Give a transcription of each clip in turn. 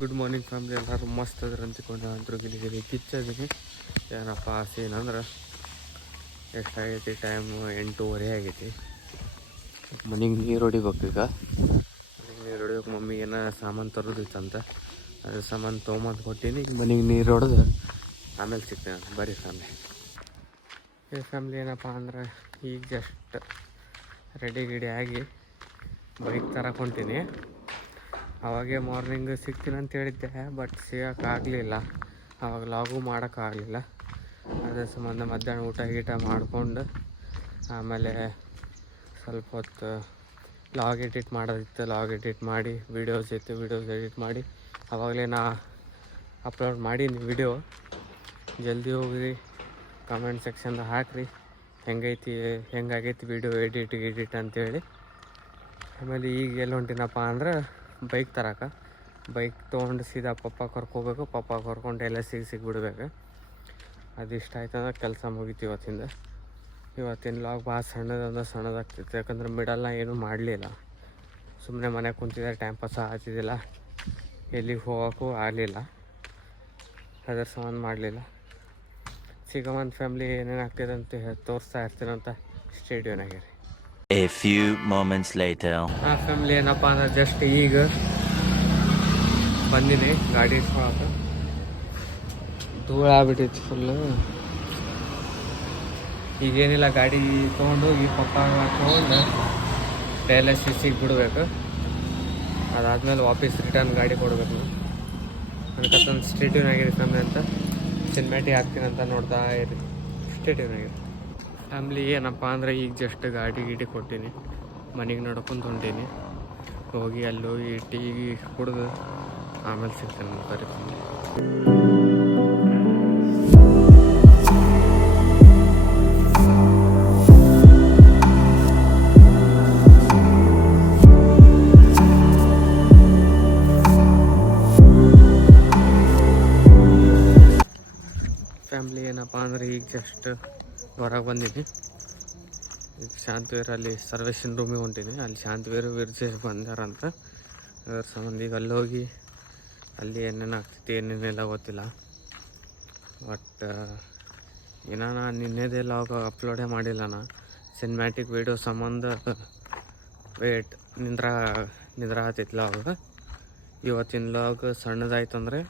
Good morning family, ಎಲ್ಲರೂ ಮಸ್ತ್ ಅದ್ರ ಅಂತಿಕೊಂಡು ಅಂತೂ ಗಿಲಿಗಿರಿ ಕಿಚ್ಚದೀನಿ. ಏನಪ್ಪ ಸೀನ್ ಅಂದ್ರೆ ಎಷ್ಟಾಗೈತಿ ಟೈಮು 8:30 ಆಗೈತಿ. ಮನೆಗೆ ನೀರು ಹೊಡಿಬೇಕು. ಈಗ ಮನೆಗೆ ನೀರು ಹೊಡಿಬೇಕು. ಮಮ್ಮಿ ಏನೋ ಸಾಮಾನು ತರೋದಿತ್ತಂತ, ಅದ್ರ ಸಾಮಾನು ತೊಗೊಂಬಂದು ಕೊಟ್ಟೀನಿ. ಈಗ ಮನೆಗೆ ನೀರು ಹೊಡೆದು ಆಮೇಲೆ ಸಿಗ್ತೇನೆ. ಬರೀ ಫ್ಯಾಮ್ಲಿ. ಈ ಫ್ಯಾಮ್ಲಿ ಏನಪ್ಪ ಅಂದ್ರೆ ಈಗ ಜಸ್ಟ್ ರೆಡಿ ಆಗಿ ಬೈಕ್ ತರಕ್ಕೆ ಹೊಂಟೀನಿ. ಅವಾಗೆ ಮಾರ್ನಿಂಗ್ ಸಿಗ್ತೀನಿ ಅಂತ ಹೇಳಿದ್ದೆ, ಬಟ್ ಸಿಗೋಕ್ಕಾಗಲಿಲ್ಲ. ಆವಾಗ ಲಾಗೂ ಮಾಡೋಕ್ಕಾಗಲಿಲ್ಲ. ಅದ್ರ ಸಂಬಂಧ ಮಧ್ಯಾಹ್ನ ಊಟ ಮಾಡಿಕೊಂಡು ಆಮೇಲೆ ಸ್ವಲ್ಪ ಹೊತ್ತು ಲಾಗ್ ಎಡಿಟ್ ಮಾಡೋದಿತ್ತು. ಲಾಗ್ ಎಡಿಟ್ ಮಾಡಿ ವೀಡಿಯೋಸ್ ಎಡಿಟ್ ಮಾಡಿ ಆವಾಗಲೇ ನಾ ಅಪ್ಲೋಡ್ ಮಾಡೀನಿ ವಿಡಿಯೋ. ಜಲ್ದಿ ಹೋಗಿ ಕಮೆಂಟ್ ಸೆಕ್ಷನ್ದಾಗ ಹಾಕಿರಿ ಹೆಂಗಾಗೈತಿ ವಿಡಿಯೋ ಎಡಿಟ್ ಅಂತೇಳಿ. ಆಮೇಲೆ ಈಗ ಎಲ್ಲಿ ಹೊಂಟಿನಪ್ಪ ಅಂದ್ರೆ ಬೈಕ್ ತರಕ್ಕೆ. ಬೈಕ್ ತೊಗೊಂಡು ಸೀದಾ ಪಪ್ಪ ಕರ್ಕೋಬೇಕು. ಪಪ್ಪ ಕರ್ಕೊಂಡು ಎಲ್ಲ ಸಿಗ್ಬಿಡ್ಬೇಕು. ಅದು ಇಷ್ಟ ಆಯ್ತು ಅಂದ್ರೆ ಕೆಲಸ ಮುಗೀತು ಇವತ್ತಿನ ಲಾಗ್ ಭಾಳ ಸಣ್ಣದಾಗ್ತಿತ್ತು. ಯಾಕಂದ್ರೆ ಮಿಡಲ್ನ ಏನೂ ಮಾಡಲಿಲ್ಲ. ಸುಮ್ಮನೆ ಮನೆಗೆ ಕುಂತಿದ್ದೆ, ಟೈಮ್ ಪಾಸ್ ಆಗ್ತಿದ್ದಿಲ್ಲ, ಎಲ್ಲಿಗೆ ಹೋಗೋಕ್ಕೂ ಆಗಲಿಲ್ಲ. ಅದರ ಸಂಬಂಧ ಮಾಡಲಿಲ್ಲ. ಸಿಗಮನ್ ಫ್ಯಾಮ್ಲಿ ಏನೇನು ಆಗ್ತಿದೆ ಅಂತ ತೋರಿಸ್ತಾ ಇರ್ತೀನಂತ ಸ್ಟೇಡಿಯೋನಾಗಿರಿ. A few moments later. Family ಏನಪ್ಪ ಅಂದ್ರೆ ಜಸ್ಟ್ ಈಗ ಬಂದಿನಿ ಗಾಡಿ ಇಟ್ಕೊಳಕ್ಕೆ. ಧೂಳು ಆಗ್ಬಿಟ್ಟೈತಿ ಫುಲ್ಲು. ಈಗೇನಿಲ್ಲ, ಗಾಡಿ ತೊಗೊಂಡು ಈ ಪಪ್ಪ ತೊಗೊಂಡು ಡೈಲಾಸಿಸಿಗೆ ಬಿಡಬೇಕು. ಅದಾದ್ಮೇಲೆ ವಾಪಸ್ ರಿಟರ್ನ್ ಗಾಡಿ ಕೊಡಬೇಕು. ಅದಕ್ಕಂತ ಸ್ಟೇಟ್ಯೂನಾಗಿರಿ ಫ್ಯಾಮ್ಲಿ ಅಂತ ಸಿನಿಮ್ಯಾಟಿಕ್ ಹಾಕ್ತೀನಿ ಅಂತ ನೋಡ್ತಾ ಇರಿ. ಸ್ಟೇಟ್ಯೂನಾಗಿರಿ ಫ್ಯಾಮ್ಲಿ. ಏನಪ್ಪ ಅಂದರೆ ಈಗ ಜಸ್ಟ್ ಗಾಡಿ ಕೊಟ್ಟೀನಿ, ಮನೆಗೆ ನೋಡ್ಕೊಂಡು ಹೊಂಟೀನಿ. ಹೋಗಿ ಅಲ್ಲಿ ಹೋಗಿ ಟೀ ಕುಡಿದು ಆಮೇಲೆ ಸಿಗ್ತೇನೆ. ಬರೀ ಫ್ಯಾಮ್ಲಿ ಏನಪ್ಪ ಅಂದರೆ ಈಗ ಜಸ್ಟ್ ಹೊರಗೆ ಬಂದೀನಿ. ಈಗ ಶಾಂತವೀರಲ್ಲಿ ಸರ್ವೇಶನ್ ರೂಮಿಗೆ ಹೊಂಟೀನಿ. ಅಲ್ಲಿ ಶಾಂತವೀರು ವಿರ್ಜೇಶ್ ಬಂದಾರಂತ. ಅದ್ರ ಸಂಬಂಧ ಈಗ ಅಲ್ಲಿ ಹೋಗಿ ಅಲ್ಲಿ ಏನೇನು ಆಗ್ತೈತಿ ಏನೇನೆಲ್ಲ ಗೊತ್ತಿಲ್ಲ. ಬಟ್ ಏನೋ ನಾನು ನಿನ್ನೆದೇ ಲಾಗ್ ಅಪ್ಲೋಡೇ ಮಾಡಿಲ್ಲ. ಸಿನಿಮ್ಯಾಟಿಕ್ ವೀಡಿಯೋ ಸಂಬಂಧ ವೇಟ್ ನಿಂದ್ರ ಆತೈತಿ ಲಾಗ್. ಇವತ್ತಿನ ಲಾಗ್ ಸಣ್ಣದಾಯ್ತಂದರೆ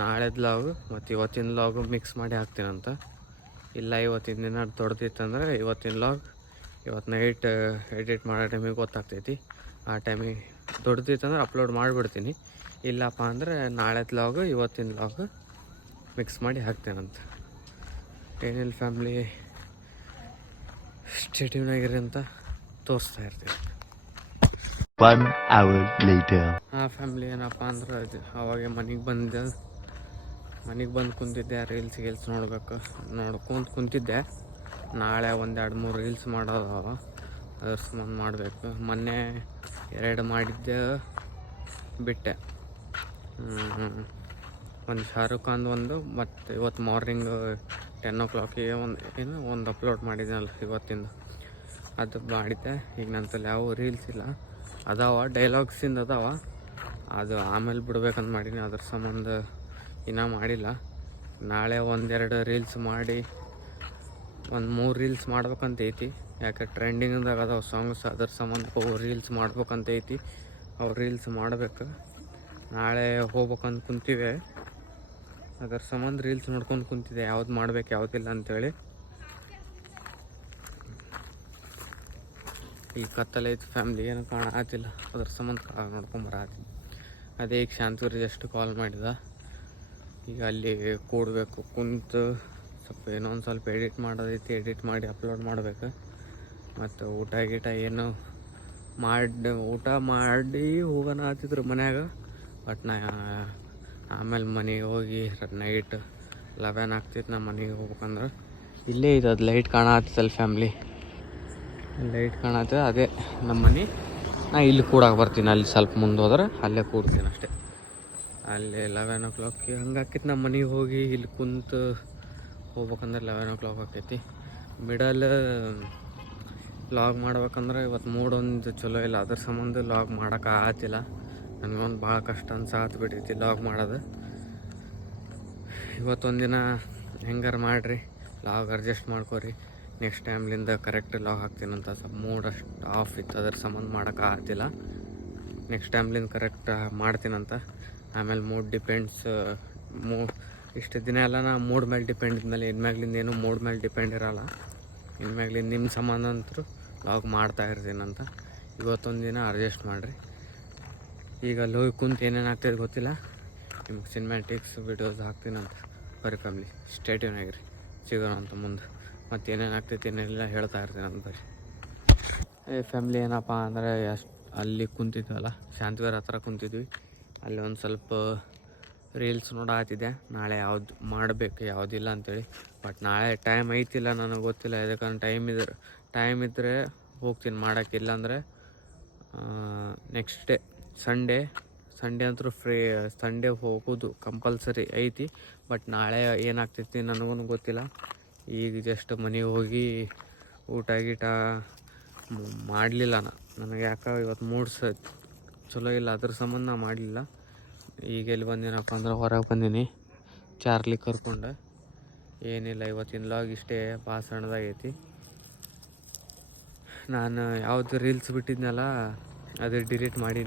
ನಾಳೆದ ಲಾಗ್ ಮತ್ತು ಇವತ್ತಿನ ಲಾಗು ಮಿಕ್ಸ್ ಮಾಡಿ ಹಾಕ್ತೀನಂತ. ಇಲ್ಲ ಇವತ್ತಿನ ದಿನ ದೊಡ್ಡದಿತ್ತಂದ್ರೆ ಇವತ್ತಿನ ಲಾಗ್ ಇವತ್ತು ನೈಟ್ ಎಡಿಟ್ ಮಾಡೋ ಟೈಮಿಗೆ ಗೊತ್ತಾಗ್ತೈತಿ. ಆ ಟೈಮಿಗೆ ದೊಡ್ಡದಿತ್ತಂದ್ರೆ ಅಪ್ಲೋಡ್ ಮಾಡಿಬಿಡ್ತೀನಿ. ಇಲ್ಲಪ್ಪ ಅಂದರೆ ನಾಳೆದ ಲಾಗು ಇವತ್ತಿನ ಲಾಗ್ ಮಿಕ್ಸ್ ಮಾಡಿ ಹಾಕ್ತೇನಂತ. ಏನಿಲ್ಲ ಫ್ಯಾಮ್ಲಿ, ಸ್ಟೇಟ್ಯೂನಾಗಿರಿ ಅಂತ ತೋರಿಸ್ತಾ ಇರ್ತೀವಿ. 1 hour later. ಫ್ಯಾಮ್ಲಿ ಏನಪ್ಪ ಅಂದ್ರೆ ಅವಾಗೆ ಮನೆಗೆ ಬಂದು ಕುಂತಿದ್ದೆ. ರೀಲ್ಸ್ ನೋಡ್ಕೊಂಡು ಕುಂತಿದ್ದೆ. ನಾಳೆ 1-2-3 ರೀಲ್ಸ್ ಮಾಡೋದವ, ಅದ್ರ ಸಂಬಂಧ ಮಾಡಬೇಕು. ಮೊನ್ನೆ 2 ಮಾಡಿದ್ದೆ, ಬಿಟ್ಟೆ. ಒಂದು ಶಾರುಖ್ ಖಾನ್ ಒಂದು, ಮತ್ತು ಇವತ್ತು ಮಾರ್ನಿಂಗ್ 10 o'clock ಒಂದು ಅಪ್ಲೋಡ್ ಮಾಡಿದ್ನಲ್ಲ ಇವತ್ತಿಂದ, ಅದು ಮಾಡಿದ್ದೆ. ಈಗ ನಂತಲ್ಲಿ ಯಾವ ರೀಲ್ಸ್ ಇಲ್ಲ, ಅದಾವ ಡೈಲಾಗ್ಸಿಂದ ಅದಾವ. ಅದು ಆಮೇಲೆ ಬಿಡ್ಬೇಕಂತ ಮಾಡೀನಿ. ಅದ್ರ ಸಂಬಂಧ ಇನ್ನೂ ಮಾಡಿಲ್ಲ. ನಾಳೆ 1-2 ರೀಲ್ಸ್ ಮಾಡಿ 1-3 ರೀಲ್ಸ್ ಮಾಡ್ಬೇಕಂತ ಐತಿ. ಯಾಕೆ ಟ್ರೆಂಡಿಂಗ್ದಾಗ ಅದಾವ ಸಾಂಗ್ಸ್. ಅದ್ರ ಸಂಬಂಧ ರೀಲ್ಸ್ ಮಾಡ್ಬೇಕಂತ ಐತಿ. ಅವ್ರು ರೀಲ್ಸ್ ಮಾಡಬೇಕು. ನಾಳೆ ಹೋಗ್ಬೇಕಂತ ಕುಂತೀವಿ. ಅದ್ರ ಸಂಬಂಧ ರೀಲ್ಸ್ ನೋಡ್ಕೊಂಡು ಕುಂತಿದ್ದೆ, ಯಾವ್ದು ಮಾಡ್ಬೇಕು ಯಾವುದಿಲ್ಲ ಅಂಥೇಳಿ. ಈ ಕತ್ತಲೈತಿ ಫ್ಯಾಮ್ಲಿ, ಏನು ಕಾಣತ್ತಿಲ್ಲ. ಅದ್ರ ಸಂಬಂಧ ನೋಡ್ಕೊಂಬರತ್ತೀನಿ. ಅದೇ ಈಗ ಶಾಂತೂರಿ ಜಸ್ಟ್ ಕಾಲ್ ಮಾಡಿದ. ಈಗ ಅಲ್ಲಿ ಕೂಡಬೇಕು, ಕುಂತು ಇನ್ನೊಂದು ಸ್ವಲ್ಪ ಎಡಿಟ್ ಮಾಡೋದೈತಿ. ಎಡಿಟ್ ಮಾಡಿ ಅಪ್ಲೋಡ್ ಮಾಡಬೇಕು. ಮತ್ತು ಊಟ ಏನು ಊಟ ಮಾಡಿ ಹೋಗೋಣ ಆತಿದ್ರು ಮನ್ಯಾಗ. ಬಟ್ ಆಮೇಲೆ ಮನೆಗೆ ಹೋಗಿ ನೈಟ್ 11 ಆಗ್ತಿತ್ತು. ನಮ್ಮ ಮನೆಗೆ ಹೋಗ್ಬೇಕಂದ್ರೆ ಇಲ್ಲೇ ಇದೆ ಅದು ಲೈಟ್ ಕಾಣತ್ತಲ್ಲ ಫ್ಯಾಮ್ಲಿ, ಲೈಟ್ ಕಾಣತ್ತೆ. ಅದೇ ನಮ್ಮ ಮನೆ. ನಾ ಇಲ್ಲಿ ಕೂಡಕ್ಕೆ ಬರ್ತೀನಿ. ಅಲ್ಲಿ ಸ್ವಲ್ಪ ಮುಂದೆ ಹೋದ್ರೆ ಅಲ್ಲೇ ಕೂಡ್ತೀನಿ ಅಷ್ಟೇ. ಅಲ್ಲಿ 11 o'clock ಹಂಗೆ ಆಕೈತಿ. ನಮ್ಮ ಮನೆಗೆ ಹೋಗಿ ಇಲ್ಲಿ ಕುಂತು ಹೋಗ್ಬೇಕಂದ್ರೆ 11 o'clock ಆಕೈತಿ. ಮಿಡಲ್ ಲಾಗ್ ಮಾಡ್ಬೇಕಂದ್ರೆ ಇವತ್ತು ಮೂಡೊಂದು ಚಲೋ ಇಲ್ಲ. ಅದ್ರ ಸಂಬಂಧ ಲಾಗ್ ಮಾಡೋಕ್ಕಾಗತ್ತಿಲ್ಲ. ನನಗೊಂದು ಭಾಳ ಕಷ್ಟ ಅನ್ಸಾತ್ಬಿಟ್ಟೈತಿ ಲಾಗ್ ಮಾಡೋದು. ಇವತ್ತೊಂದಿನ ಹೆಂಗಾರು ಮಾಡಿರಿ ಲಾಗ್ ಅಡ್ಜಸ್ಟ್ ಮಾಡ್ಕೊರಿ. ನೆಕ್ಸ್ಟ್ ಟೈಮ್ಲಿಂದ ಕರೆಕ್ಟ್ ಲಾಗ್ ಹಾಕ್ತೀನಂತ ಸ್ವಲ್ಪ ಮೂಡ್ ಅಷ್ಟು ಆಫ್ ಇತ್ತು, ಅದ್ರ ಸಂಬಂಧ ಮಾಡೋಕ್ಕಾಗ್ತಿಲ್ಲ. ನೆಕ್ಸ್ಟ್ ಟೈಮ್ಲಿಂದ ಕರೆಕ್ಟ್ ಮಾಡ್ತೀನಂತ. ಆಮೇಲೆ ಮೂಡ್ ಡಿಪೆಂಡ್ಸ್. ಇಷ್ಟು ದಿನ ಎಲ್ಲ ನಾ ಮೂಡ್ ಮೇಲೆ ಡಿಪೆಂಡ್ ಇದ್ಮೇಲೆ ಇನ್ಮ್ಯಾಗ್ಲಿಂದ ಏನು ಮೂಡ್ ಮೇಲೆ ಡಿಪೆಂಡ್ ಇರೋಲ್ಲ. ಇನ್ಮ್ಯಾಗ್ಲಿಂದ ನಿಮ್ಮ ಸಂಬಂಧ ಅಂತೂ ಲಾಗ್ ಮಾಡ್ತಾ ಇರ್ತೀನಂತ. ಇವತ್ತೊಂದು ದಿನ ಅಡ್ಜಸ್ಟ್ ಮಾಡಿರಿ. ಈಗ ಅಲ್ಲಿ ಹೋಗಿ ಕುಂತು ಏನೇನು ಆಗ್ತಾಯಿದೆ ಗೊತ್ತಿಲ್ಲ, ನಿಮ್ಗೆ ಸಿನಿಮ್ಯಾಟಿಕ್ಸ್ ವೀಡಿಯೋಸ್ ಹಾಕ್ತೀನಂತ. ಬರೀ ಫ್ಯಾಮ್ಲಿ ಸ್ಟೇಟ್ಯೂನ್ ಆಗಿರಿ, ಸಿಗೋಣ ಅಂತ ಮುಂದೆ. ಮತ್ತು ಏನೇನು ಆಗ್ತೈತಿ ಏನೆಲ್ಲ ಹೇಳ್ತಾ ಇರ್ತೀನಿ ಅಂತ. ಬರೀ ಫ್ಯಾಮ್ಲಿ ಏನಪ್ಪ ಅಂದರೆ ಅಲ್ಲಿ ಕುಂತಿದ್ವಲ್ಲ, ಶಾಂತಿವೀರ ಹತ್ರ ಕುಂತಿದ್ವಿ. ಅಲ್ಲಿ ಒಂದು ಸ್ವಲ್ಪ ರೀಲ್ಸ್ ನೋಡಾತಿದ್ದೆ, ನಾಳೆ ಯಾವ್ದು ಮಾಡಬೇಕು ಯಾವುದಿಲ್ಲ ಅಂಥೇಳಿ. ಬಟ್ ನಾಳೆ ಟೈಮ್ ಐತಿಲ್ಲ ನನಗೆ ಗೊತ್ತಿಲ್ಲ. ಯಾಕಂದ್ರೆ ಟೈಮ್ ಇದ್ದರೆ ಹೋಗ್ತೀನಿ ಮಾಡೋಕ್ಕೆ. ಇಲ್ಲಾಂದರೆ ನೆಕ್ಸ್ಟ್ ಡೇ ಸಂಡೇ ಅಂತೂ ಫ್ರೀ. ಸಂಡೇ ಹೋಗೋದು ಕಂಪಲ್ಸರಿ ಐತಿ. ಬಟ್ ನಾಳೆ ಏನಾಗ್ತೈತಿ ನನಗೂ ಗೊತ್ತಿಲ್ಲ. ಈಗ ಜಸ್ಟ್ ಮನೆಗೆ ಹೋಗಿ ಊಟ ಗೀಟ ಮಾಡಲಿಲ್ಲ. ನನಗೆ ಯಾಕೆ ಇವತ್ತು ಮೂಡ್ಸ್ ಚಲೋ ಇಲ್ಲ, ಅದ್ರ ಸಂಬಂಧ ನಾ ಮಾಡಲಿಲ್ಲ. ಈಗ ಎಲ್ಲಿ ಬಂದಿನಪ್ಪ ಅಂದ್ರೆ ಹೊರಗೆ ಬಂದೀನಿ ಚಾರ್ಲಿ ಕರ್ಕೊಂಡು. ಏನಿಲ್ಲ, ಇವತ್ತಿನ ಲಾಗ್ ಇಷ್ಟೇ, ಭಾಳ ಸಣ್ಣದಾಗೈತಿ. ನಾನು ಯಾವುದು ರೀಲ್ಸ್ ಬಿಟ್ಟಿದ್ನಲ್ಲ ಅದು ಡಿಲೀಟ್ ಮಾಡಿ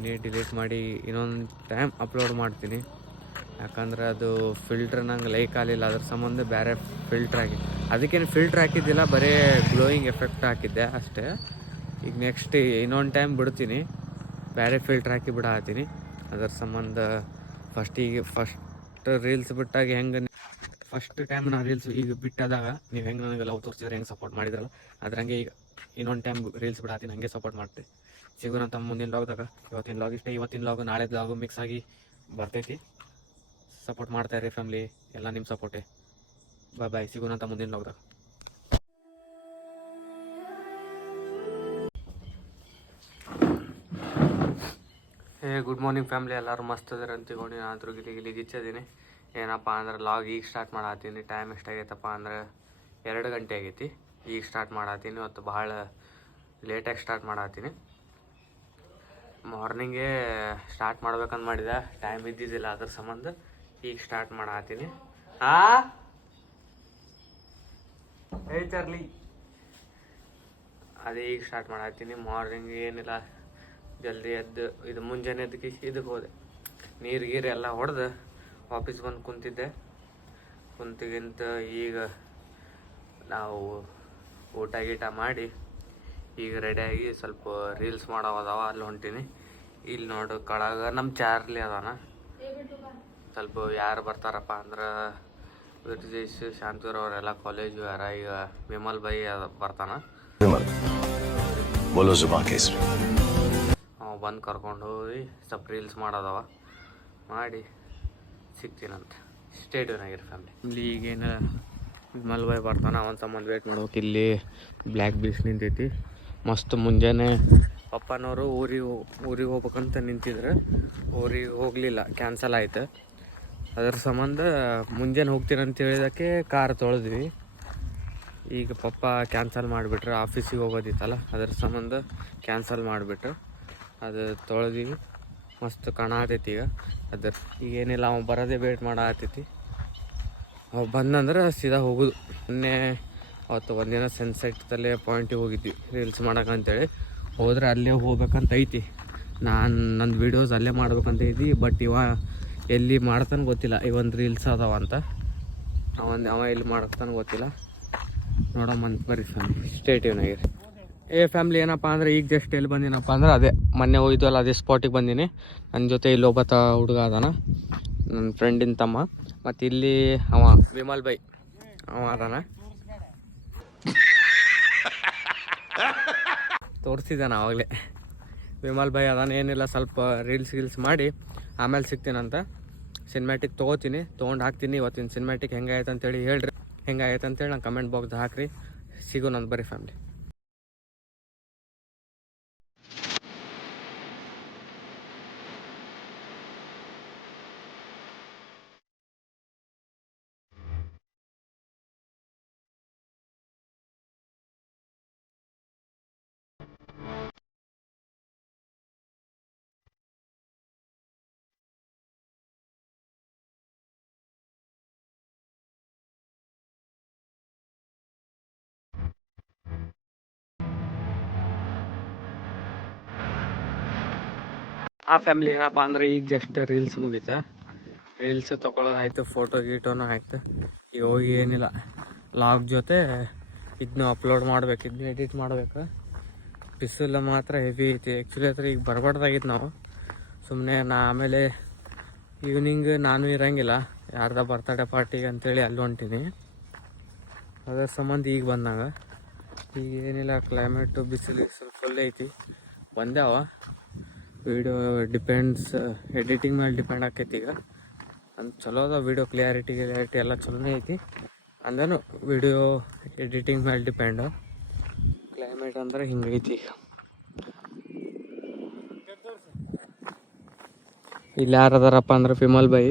ಇನ್ನೊಂದು ಟೈಮ್ ಅಪ್ಲೋಡ್ ಮಾಡ್ತೀನಿ. ಯಾಕಂದ್ರೆ ಅದು ಫಿಲ್ಟ್ರ್ ನಂಗೆ ಲೈಕ್ ಆಗಲಿಲ್ಲ, ಅದ್ರ ಸಂಬಂಧ ಬೇರೆ ಫಿಲ್ಟ್ರ್ ಹಾಕಿದ್ದೆ. ಅದಕ್ಕೇನು ಫಿಲ್ಟ್ರ್ ಹಾಕಿದ್ದಿಲ್ಲ, ಬರೀ ಗ್ಲೋಯಿಂಗ್ ಎಫೆಕ್ಟ್ ಹಾಕಿದ್ದೆ ಅಷ್ಟೇ. ಈಗ ನೆಕ್ಸ್ಟ್ ಇನ್ನೊಂದು ಟೈಮ್ ಬಿಡ್ತೀನಿ, ಬೇರೆ ಫಿಲ್ಟ್ರ್ ಹಾಕಿ ಬಿಡಾತೀನಿ. ಅದರ ಸಂಬಂಧ ಫಸ್ಟ್ ರೀಲ್ಸ್ ಬಿಟ್ಟಾಗ ಫಸ್ಟ್ ಟೈಮ್ ನಾನು ರೀಲ್ಸ್ ಈಗ ಬಿಟ್ಟಾದಾಗ ನೀವು ಹೆಂಗೆ ನನಗೆ ಲವ್ ತೋರಿಸಿದ್ರೆ ಹೆಂಗೆ ಸಪೋರ್ಟ್ ಮಾಡಿದ್ರಲ್ಲ, ಅದ್ರಂಗೆ ಈಗ ಇನ್ನೊಂದು ಟೈಮ್ ರೀಲ್ಸ್ ಬಿಡಾತೀನಿ, ಹಂಗೆ ಸಪೋರ್ಟ್ ಮಾಡ್ತೀವಿ. ಸಿಗೋಣ ಅಂತ ಮುಂದಿನ ಲಾಗ್ದಾಗ. ಇವತ್ತಿನ ಲಾಗ್ ಇಷ್ಟೇ. ಇವತ್ತಿನ ಲಾಗು ನಾಳೆದ ಲಾಗು ಮಿಕ್ಸ್ ಆಗಿ ಬರ್ತೈತಿ. ಸಪೋರ್ಟ್ ಮಾಡ್ತಾಯಿರಿ ಫ್ಯಾಮ್ಲಿ, ಎಲ್ಲ ನಿಮ್ಮ ಸಪೋರ್ಟೇ. ಬಾಯ್, ಸಿಗೋಣ ಅಂತ ಮುಂದಿನ ಲಾಗ್ದಾಗ. ಗುಡ್ ಮಾರ್ನಿಂಗ್ ಫ್ಯಾಮ್ಲಿ, ಎಲ್ಲರೂ ಮಸ್ತ್ ಅದಾರ ಅಂತ ತಿಳ್ಕೊಂಡು ನಾನು ಗಿಲಿ ಗಿಚ್ಚಿದ್ದೀನಿ. ಏನಪ್ಪ ಅಂದ್ರೆ ಲಾಗ್ ಈಗ ಸ್ಟಾರ್ಟ್ ಮಾಡತ್ತೀನಿ. ಟೈಮ್ ಎಷ್ಟಾಗೈತಪ್ಪ ಅಂದ್ರೆ 2 ಗಂಟೆ ಆಗೈತಿ. ಈಗ ಸ್ಟಾರ್ಟ್ ಮಾಡತ್ತೀನಿ. ಇವತ್ತು ಭಾಳ ಲೇಟಾಗಿ ಸ್ಟಾರ್ಟ್ ಮಾಡತ್ತೀನಿ. ಮಾರ್ನಿಂಗೇ ಸ್ಟಾರ್ಟ್ ಮಾಡ್ಬೇಕಂತ ಮಾಡಿದೆ, ಟೈಮ್ ಇದ್ದಿದ್ದಿಲ್ಲ, ಅದ್ರ ಸಂಬಂಧ ಈಗ ಸ್ಟಾರ್ಟ್ ಮಾಡತ್ತೀನಿ. ಚಾರ್ಲಿ ಅದೇ ಈಗ ಸ್ಟಾರ್ಟ್ ಮಾಡತ್ತೀನಿ. ಮಾರ್ನಿಂಗ್ ಏನಿಲ್ಲ, ಜಲ್ದಿ ಎದ್ದು ಇದು ಮುಂಜಾನೆ ಎದ್ದಕ್ಕೆ ಇದಕ್ಕೆ ಹೋದೆ, ನೀರು ಗೀರು ಎಲ್ಲ ಹೊಡೆದು ವಾಪಸ್ ಬಂದು ಕುಂತಿಗಿಂತ ಈಗ ನಾವು ಊಟ ಗೀಟ ಮಾಡಿ ಈಗ ರೆಡಿಯಾಗಿ ಸ್ವಲ್ಪ ರೀಲ್ಸ್ ಮಾಡೋವದಾವ, ಅಲ್ಲಿ ಹೊಂಟೀನಿ. ಇಲ್ಲಿ ನೋಡು ಕೆಳಗೆ ನಮ್ಮ ಚಾರ್ಲಿ ಅದಾನ. ಸ್ವಲ್ಪ ಯಾರು ಬರ್ತಾರಪ್ಪ ಅಂದ್ರೆ ವಿರ್ಜೇಶ್, ಶಾಂತಿವೀರ ಅವರೆಲ್ಲ ಕಾಲೇಜು ಯಾರ. ಈಗ ವಿಮಲ್ ಬೈ ಬರ್ತಾನ. ಅವ ಬಂದು ಕರ್ಕೊಂಡು ಹೋಗಿ ಸ್ವಲ್ಪ ರೀಲ್ಸ್ ಮಾಡೋದವ, ಮಾಡಿ ಸಿಗ್ತೀನಂತ. ಸ್ಟೇಟ್ಯೂನ್ ಆಗಿರಿ ಫ್ಯಾಮ್ಲಿ. ಇಲ್ಲಿ ಈಗೇನು ವಿಮಲ್ ಬಾಯ್ ಬರ್ತಾನೆ, ಅವನ ಸಂಬಂಧ ವೇಟ್ ಮಾಡ್ಬೇಕು. ಇಲ್ಲಿ ಬ್ಲ್ಯಾಕ್ ಬೀಚ್ ನಿಂತೈತಿ ಮಸ್ತ್. ಮುಂಜಾನೆ ಪಪ್ಪನವರು ಊರಿಗೆ ಹೋಗ್ಬೇಕಂತ ನಿಂತಿದ್ರು, ಊರಿಗೆ ಹೋಗಲಿಲ್ಲ, ಕ್ಯಾನ್ಸಲ್ ಆಯ್ತು. ಅದ್ರ ಸಂಬಂಧ ಮುಂಜಾನೆ ಹೋಗ್ತೀನಿ ಅಂತ ಹೇಳಿದಕ್ಕೆ ಕಾರ್ ತೊಳೆದ್ವಿ. ಈಗ ಪಪ್ಪ ಕ್ಯಾನ್ಸಲ್ ಮಾಡಿಬಿಟ್ರೆ, ಆಫೀಸಿಗೆ ಹೋಗೋದಿತ್ತಲ್ಲ, ಅದ್ರ ಸಂಬಂಧ ಕ್ಯಾನ್ಸಲ್ ಮಾಡಿಬಿಟ್ರೆ ಅದು ತೊಳೆದೀವಿ. ಮಸ್ತ್ ಕಾಣತೈತಿ ಈಗ. ಈಗ ಏನಿಲ್ಲ, ಅವ ಬರೋದೇ ವೇಟ್ ಮಾಡತ್ತೈತಿ. ಅವ ಬಂದಂದ್ರೆ ಸೀದಾ ಹೋಗೋದು. ಮೊನ್ನೆ ಅವತ್ತು ಒಂದಿನ ಸನ್ಸೆಟ್ದಲ್ಲೇ ಪಾಯಿಂಟಿಗೆ ಹೋಗಿದ್ವಿ ರೀಲ್ಸ್ ಮಾಡೋಕ್ಕಂತೇಳಿ. ಹೋದ್ರೆ ಅಲ್ಲೇ ಹೋಗ್ಬೇಕಂತ ಐತಿ. ನಂದು ವೀಡಿಯೋಸ್ ಅಲ್ಲೇ ಮಾಡ್ಬೇಕಂತ ಐತಿ. ಬಟ್ ಎಲ್ಲಿ ಮಾಡ್ತಾನೆ ಗೊತ್ತಿಲ್ಲ. ಇವೊಂದು ರೀಲ್ಸ್ ಅದಾವ ಅಂತ, ಅವ ಎಲ್ಲಿ ಮಾಡ್ತಾನೆ ಗೊತ್ತಿಲ್ಲ. ನೋಡಮ್ಮಂತ ಬರ್ರಿ ಫ್ಯಾಮ್ಲಿ, ಸ್ಟೇಟ್ಯೂನ್ ಆಗಿರಿ. ಫ್ಯಾಮ್ಲಿ ಏನಪ್ಪ ಅಂದ್ರೆ ಈಗ ಜಸ್ಟ್ ಎಲ್ಲಿ ಬಂದಿನಪ್ಪ ಅಂದ್ರೆ ಅದೇ ಮೊನ್ನೆ ಹೋಗಿದ್ವಲ್ಲ ಅದೇ ಸ್ಪಾಟಿಗೆ ಬಂದೀನಿ. ನನ್ನ ಜೊತೆ ಇಲ್ಲಿ ಒಬ್ಬತ್ತ ಹುಡುಗ ಅದಾನ, ನನ್ನ ಫ್ರೆಂಡಿನ ತಮ್ಮ. ಮತ್ತು ಇಲ್ಲಿ ಅವ ವಿಮಲ್ ಬೈ ಅವ ಅದಾನ, ತೋರಿಸಿದ್ದಾನ ಆವಾಗಲೇ. ವಿಮಲ್ ಬೈ ಅದಾನ. ಏನಿಲ್ಲ, ಸ್ವಲ್ಪ ರೀಲ್ಸ್ ಮಾಡಿ ಆಮೇಲೆ ಸಿಗ್ತೀನಂತ. ಸಿನಿಮ್ಯಾಟಿಕ್ ತೊಗೊಂಡು ಹಾಕ್ತೀನಿ. ಇವತ್ತಿನ ಸಿನಿಮ್ಯಾಟಿಕ್ ಹೆಂಗಾಯ್ತು ಅಂತೇಳಿ ಹೇಳ್ರಿ, ಹೆಂಗಾಯ್ತು ಅಂತೇಳಿ ನಂಗೆ ಕಮೆಂಟ್ ಬಾಕ್ಸ್ ಹಾಕ್ರಿ. ಸಿಗೋಣ ಬರ್ರಿ ಫ್ಯಾಮ್ಲಿ. ಆ ಫ್ಯಾಮಿಲಿ ಏನಪ್ಪ ಅಂದ್ರೆ ಈಗ ಜಸ್ಟ್ ರೀಲ್ಸ್ ಮುಗೀತಾ, ರೀಲ್ಸ್ ತೊಗೊಳೋದಾಯ್ತು, ಫೋಟೋ ಗೀಟೋನು ಆಯ್ತು. ಈಗ ಹೋಗಿ ಏನಿಲ್ಲ ಲಾಗ್ ಜೊತೆ ಇದನ್ನು ಅಪ್ಲೋಡ್ ಮಾಡ್ಬೇಕು, ಇದನ್ನ ಎಡಿಟ್ ಮಾಡ್ಬೇಕು. ಬಿಸಿಲು ಮಾತ್ರ ಹೆವಿ ಐತಿ. ಆ್ಯಕ್ಚುಲಿ ಹತ್ರ ಈಗ ಬರಬಾರ್ದಾಗಿತ್ತು ನಾವು, ಸುಮ್ಮನೆ ಆಮೇಲೆ ಈವ್ನಿಂಗ್ ನಾನು ಇರೋಂಗಿಲ್ಲ, ಯಾರ್ದ ಬರ್ತಡೇ ಪಾರ್ಟಿಗೆ ಅಂತೇಳಿ ಅಲ್ಲಿ ಹೊಂಟೀನಿ. ಅದರ ಸಂಬಂಧ ಈಗ ಬಂದಾಗ ಈಗ ಏನಿಲ್ಲ, ಕ್ಲೈಮೇಟು ಬಿಸಿಲು ಫುಲ್ ಐತಿ. ಬಂದ್ಯಾವ ವೀಡಿಯೋ ಡಿಪೆಂಡ್ಸ್, ಎಡಿಟಿಂಗ್ ಮೇಲೆ ಡಿಪೆಂಡ್ ಆಕೈತಿ. ಈಗ ಅಂದ್ ಚಲೋ ಅದ ವೀಡಿಯೋ ಕ್ಲಿಯಾರಿಟಿ ಎಲ್ಲ ಚಲೋನೇ ಐತಿ. ಅಂದ್ರೂ ವಿಡಿಯೋ ಎಡಿಟಿಂಗ್ ಮೇಲೆ ಡಿಪೆಂಡು. ಕ್ಲೈಮೇಟ್ ಅಂದ್ರೆ ಹಿಂಗೈತಿ. ಇಲ್ಲಿ ಯಾರದಾರಪ್ಪ ಅಂದ್ರೆ ಫಿಮಲ್ ಬೈ.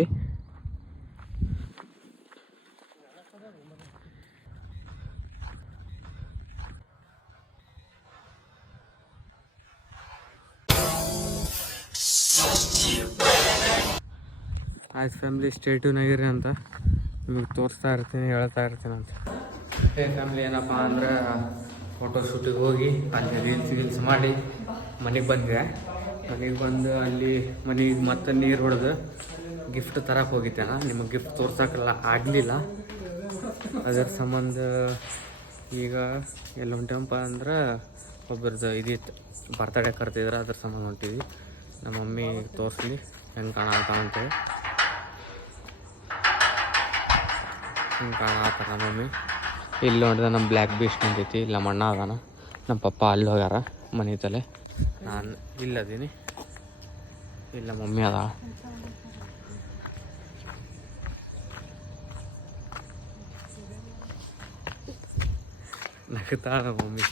ಆಯ್ತು ಫ್ಯಾಮಿಲಿ, ಸ್ಟೇ ಟ್ಯೂನ್ ಆಗಿರಿ ಅಂತ ನಿಮಗೆ ತೋರಿಸ್ತಾ ಇರ್ತೀನಿ, ಹೇಳ್ತಾ ಇರ್ತೀನಿ ಅಂತ. ಫ್ಯಾಮಿಲಿ ಏನಪ್ಪ ಅಂದ್ರೆ ಫೋಟೋ ಶೂಟಿಗೆ ಹೋಗಿ ಅಲ್ಲಿ ರೀಲ್ಸ್ ಮಾಡಿ ಮನೆಗೆ ಬಂದೆ. ಮನೆಗೆ ಬಂದು ಅಲ್ಲಿ ಮನೆಗೆ ಮತ್ತೆ ನೀರು ಹೊಡೆದು ಗಿಫ್ಟ್ ತರಕ್ಕೆ ಹೋಗಿದ್ದೆ. ನಿಮಗೆ ಗಿಫ್ಟ್ ತೋರ್ಸೋಕ್ಕೆಲ್ಲ ಆಗಲಿಲ್ಲ. ಅದರ ಸಂಬಂಧ ಈಗ ಎಲ್ಲ ಹೊಂಟೇವಪ್ಪ ಅಂದ್ರೆ ಒಬ್ಬರದ್ದು ಇದಿತ್ತು, ಬರ್ತಡೇ ಕರ್ತಿದ್ರೆ ಅದ್ರ ಸಂಬಂಧ ಹೊಂಟಿದ್ವಿ. ನಮ್ಮ ಮಮ್ಮಿ ತೋರಿಸ್ಲಿ ಹೆಂಗೆ ಕಾಣತ್ತ ಅಂತೇಳಿ. ಹಿಂಗೆ ಕಾಣತ್ತ ನಮ್ಮ ಮಮ್ಮಿ. ಇಲ್ಲಿ ನೋಡಿದ್ರೆ ನಮ್ಮ ಬ್ಲ್ಯಾಕ್ ಬೀಸ್ಟ್ ನಿಂತೈತಿ. ಇಲ್ಲಿ ನಮ್ಮ ಅಣ್ಣ ಅದಾನ, ನಮ್ಮ ಪಪ್ಪ ಅಲ್ಲಿ ಹೋಗ್ಯಾರ ಮನೆ ತಲೆ. ನಾನು ಇಲ್ಲದೀನಿ, ಇಲ್ಲ ಮಮ್ಮಿ ಅದ. ನಗ್ತಾಳ ಮಮ್ಮಿ.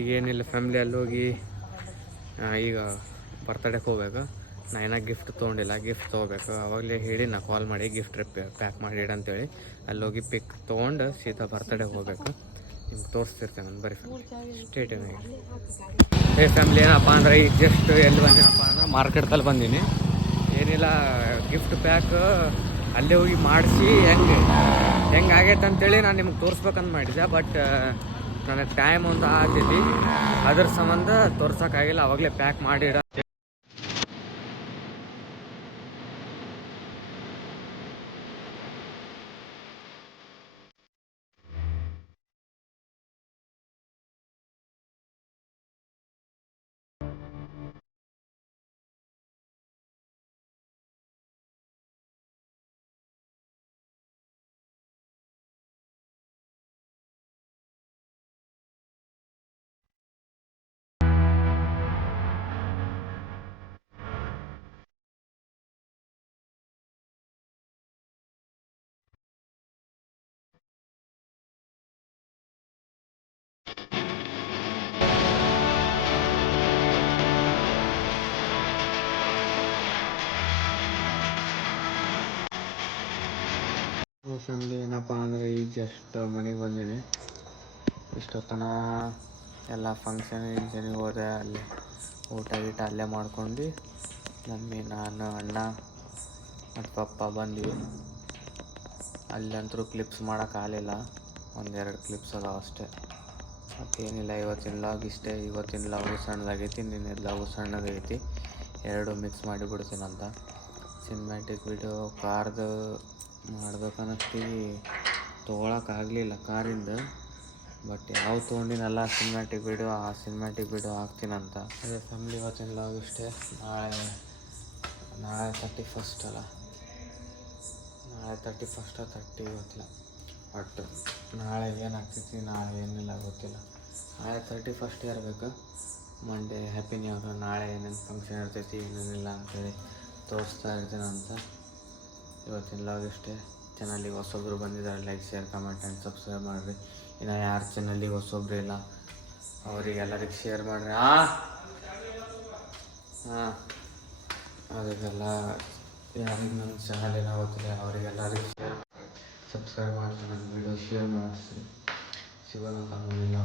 ಈಗೇನಿಲ್ಲ ಫ್ಯಾಮಿಲಿ, ಅಲ್ಲಿ ಹೋಗಿ ಈಗ ಬರ್ತಡೇಗೆ ಹೋಗ್ಬೇಕು. ನಾ ಏನೋ ಗಿಫ್ಟ್ ತೊಗೊಂಡಿಲ್ಲ, ಗಿಫ್ಟ್ ತೊಗೋಬೇಕು. ಅವಾಗಲೇ ಹೇಳಿ ನಾ ಕಾಲ್ ಮಾಡಿ ಗಿಫ್ಟ್ ಪ್ಯಾಕ್ ಮಾಡಿ ಅಂತೇಳಿ ಅಲ್ಲಿ ಹೋಗಿ ಪಿಕ್ ತೊಗೊಂಡು ಸೀದಾ ಬರ್ತಡೇಗೆ ಹೋಗ್ಬೇಕು. ನಿಮ್ಗೆ ತೋರಿಸ್ತಿರ್ತೇನೆ ನಾನು, ಬರೀ ಸ್ಟೇಟನಾಗಿ. ಫ್ಯಾಮಿಲಿ ಏನಪ್ಪ ಅಂದ್ರೆ ಈಗ ಜಸ್ಟ್ ಎಲ್ಲಿ ಬಂದಿನಪ್ಪ ಅಂದ್ರೆ ಮಾರ್ಕೆಟ್ದಲ್ಲಿ ಬಂದೀನಿ. ಏನಿಲ್ಲ, ಗಿಫ್ಟ್ ಪ್ಯಾಕ್ ಅಲ್ಲೇ ಹೋಗಿ ಮಾಡಿಸಿ ಹೆಂಗೆ ಆಗೈತೆ ಅಂತೇಳಿ ನಾನು ನಿಮ್ಗೆ ತೋರಿಸ್ಬೇಕಂತ ಮಾಡಿದ್ದೆ. ಬಟ್ ನನಗೆ ಟೈಮ್ ಒಂದು ಆಗ್ತೈತಿ, ಅದ್ರ ಸಂಬಂಧ ತೋರ್ಸೋಕ್ಕಾಗಿಲ್ಲ. ಅವಾಗಲೇ ಪ್ಯಾಕ್ ಮಾಡಿಡ. ಫ್ಯಾಮಿಲಿ ಏನಪ್ಪ ಅಂದರೆ ಈಗ ಜಸ್ಟ್ ಮನೆಗೆ ಬಂದೀನಿ. ಇಷ್ಟೊತ್ತನ ಎಲ್ಲ ಫಂಕ್ಷನಿಗೆ ಹೋದೆ. ಅಲ್ಲಿ ಊಟ ಗೀಟ ಅಲ್ಲೇ ಮಾಡ್ಕೊಂಡು ಮಮ್ಮಿ, ನಾನು, ಅಣ್ಣ ಮತ್ತು ಪಪ್ಪ ಬಂದ್ವಿ. ಅಲ್ಲಂತರೂ ಕ್ಲಿಪ್ಸ್ ಮಾಡೋಕ್ಕಾಗಲಿಲ್ಲ, ಒಂದೆರಡು ಕ್ಲಿಪ್ಸ್ ಅದಾವ ಅಷ್ಟೇ. ಮತ್ತೇನಿಲ್ಲ, ಇವತ್ತಿನ ಲಾಗ್ ಇಷ್ಟೇ. ಇವತ್ತಿನ ಲಾಗು ಸಣ್ಣದಾಗೈತಿ, ನಿನ್ನೆ ಲಾಗು ಸಣ್ಣದಾಗೈತಿ. ಎರಡು ಮಿಕ್ಸ್ ಮಾಡಿಬಿಡ್ತೀನಂತ. ಸಿನಿಮ್ಯಾಟಿಕ್ ವಿಡಿಯೋ ಕಾರ್ದು ಮಾಡ್ಬೇಕನ್ನೋಷ್ಟಿಗೆ ತೊಗೊಳಕ್ಕಾಗಲಿಲ್ಲ ಕಾರಿಂದ. ಬಟ್ ಯಾವ ತೊಗೊಂಡಿನಲ್ಲ ಸಿನಿಮ್ಯಾಟಿಕ್ ವಿಡಿಯೋ, ಆ ಸಿನಿಮ್ಯಾಟಿಕ್ ವಿಡಿಯೋ ಹಾಕ್ತೀನಂತ. ಅದೇ ಫ್ಯಾಮಿಲಿ, ಇವತ್ತಿನ ಲಾಗ್ ಇಷ್ಟೇ. ನಾಳೆ 31 ಅಲ್ಲ, ನಾಳೆ 31 ಗೊತ್ತಿಲ್ಲ. ಬಟ್ ನಾಳೆ ಏನಾಗ್ತೈತಿ, ನಾಳೆ ಏನಿಲ್ಲ ಗೊತ್ತಿಲ್ಲ. ನಾಳೆ 31 ಇರಬೇಕು. Monday happy new year. ನಾಳೆ ಏನೇನು ಫಂಕ್ಷನ್ ಇರ್ತೈತಿ, ಏನೇನಿಲ್ಲ ಅಂತೇಳಿ ತೋರಿಸ್ತಾ ಇರ್ತೀನಂತ. ಇವತ್ತಿನ ಲಾಗ್ ಇಷ್ಟೇ. ಚಾನಲಿಗೆ ಹೊಸೊಬ್ಬರು ಬಂದಿದ್ದಾರೆ, like, share, comment and subscribe ಮಾಡಿರಿ. ಇನ್ನು ಯಾರು ಚಾನಲಿಗೆ ಹೊಸೊಬ್ರು ಇಲ್ಲ ಅವರಿಗೆಲ್ಲರಿಗೆ ಶೇರ್ ಮಾಡಿರಿ. ಅದಕ್ಕೆಲ್ಲ ಯಾರಿಗೆ ನನ್ನ ಚಾನಲ್ ಏನೋ ಗೊತ್ತಿಲ್ಲ ಅವರಿಗೆಲ್ಲರಿಗೆ ಸಬ್ಸ್ಕ್ರೈಬ್ ಮಾಡಿ, ನನ್ನ ವೀಡಿಯೋ ಶೇರ್ ಮಾಡಿಸಿ. ಸಿಗೋಣ ಮುಂದಿನ